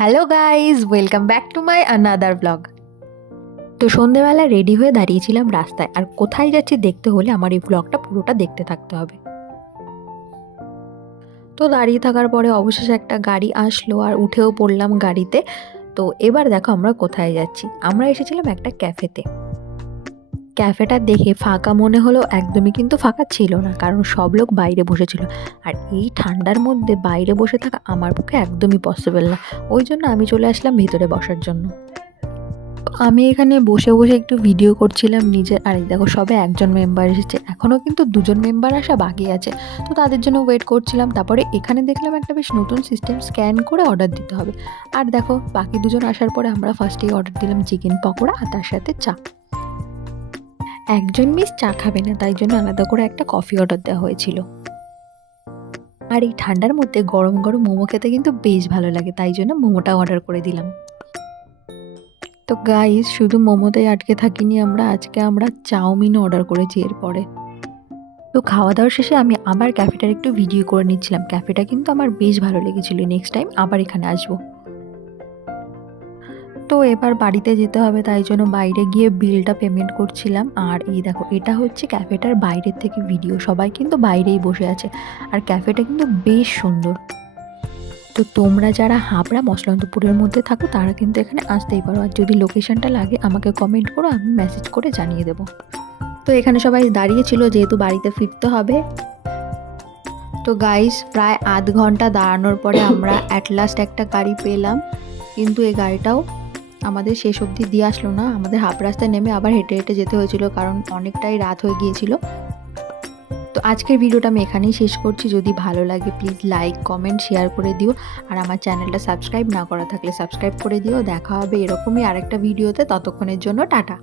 Hello guys, welcome back to my another blog. তো সন্ধেবেলা ready হয়ে দাঁড়িয়েছিলাম রাস্তায়, আর কোথায় যাচ্ছি দেখতে হলে আমার এই ব্লগটা পুরোটা দেখতে থাকতে হবে। তো দাঁড়িয়ে থাকার পরে অবশেষে একটা গাড়ি আসলো আর উঠেও পড়লাম গাড়িতে। তো এবার দেখো আমরা কোথায় যাচ্ছি। আমরা এসেছিলাম একটা ক্যাফেতে। ক্যাফেটা দেখে ফাঁকা মনে হলো, একদমই কিন্তু ফাঁকা ছিল না, কারণ সব লোক বাইরে বসেছিল। আর এই ঠান্ডার মধ্যে বাইরে বসে থাকা আমার পক্ষে একদমই পসিবল না। ওই জন্য আমি চলে আসলাম ভিতরে বসার জন্য। আমি এখানে বসে বসে একটু ভিডিও করছিলাম নিজের। আর এই দেখো সবে একজন মেম্বার এসেছে, এখনও কিন্তু দুজন মেম্বার আসা বাকি আছে। তো তাদের জন্য ওয়েট করছিলাম। তারপরে এখানে দেখলাম একটা বেশ নতুন সিস্টেম, স্ক্যান করে অর্ডার দিতে হবে। আর দেখো বাকি দুজন আসার পরে আমরা ফার্স্টেই অর্ডার দিলাম চিকেন পকোড়া আর তার সাথে চা। একজন মিস চা খাবে না, তাই জন্য আলাদা করে একটা কফি অর্ডার দেওয়া হয়েছিল। আর এই ঠান্ডার মধ্যে গরম গরম মোমো খেতে কিন্তু বেশ ভালো লাগে, তাই জন্য মোমোটা অর্ডার করে দিলাম। তো গাইস, শুধু মোমোতেই আটকে থাকিনি আমরা, আজকে আমরা চাউমিনও অর্ডার করেছি এরপরে। তো খাওয়া দাওয়ার শেষে আমি আবার ক্যাফেটার একটু ভিডিও করে নিচ্ছিলাম। ক্যাফেটা কিন্তু আমার বেশ ভালো লেগেছিল, নেক্সট টাইম আবার এখানে আসবো। তো এবার বাড়িতে যেতে হবে, তাই জন্য বাইরে গিয়ে বিলটা পেমেন্ট করছিলাম। আর এই দেখো, এটা হচ্ছে ক্যাফেটার বাইরের থেকে ভিডিও। সবাই কিন্তু বাইরেই বসে আছে, আর ক্যাফেটা কিন্তু বেশ সুন্দর। তো তোমরা যারা হাবড়া মসলন্দপুরের মধ্যে থাকো তারা কিন্তু এখানে আসতেই পারো। আর যদি লোকেশনটা লাগে আমাকে কমেন্ট করো, আমি মেসেজ করে জানিয়ে দেবো। তো এখানে সবাই দাঁড়িয়ে ছিল, যেহেতু বাড়িতে ফিরতে হবে। তো গাইস, প্রায় আধ ঘন্টা দাঁড়ানোর পরে আমরা অ্যাট লাস্ট একটা গাড়ি পেলাম। কিন্তু এই গাড়িটাও আমাদের শেষ অবধি দিয়ে আসলো না, আমাদের হাফ রাস্তায় নেমে আবার হেঁটে হেঁটে যেতে হয়েছিল, কারণ অনেকটাই রাত হয়ে গিয়েছিল। তো আজকের ভিডিওটা আমি এখানেই শেষ করছি। যদি ভালো লাগে প্লিজ লাইক, কমেন্ট, শেয়ার করে দিও। আর আমার চ্যানেলটা সাবস্ক্রাইব না করা থাকলে সাবস্ক্রাইব করে দিও। দেখা হবে এরকমই আরেকটা ভিডিওতে, ততক্ষণের জন্য টাটা।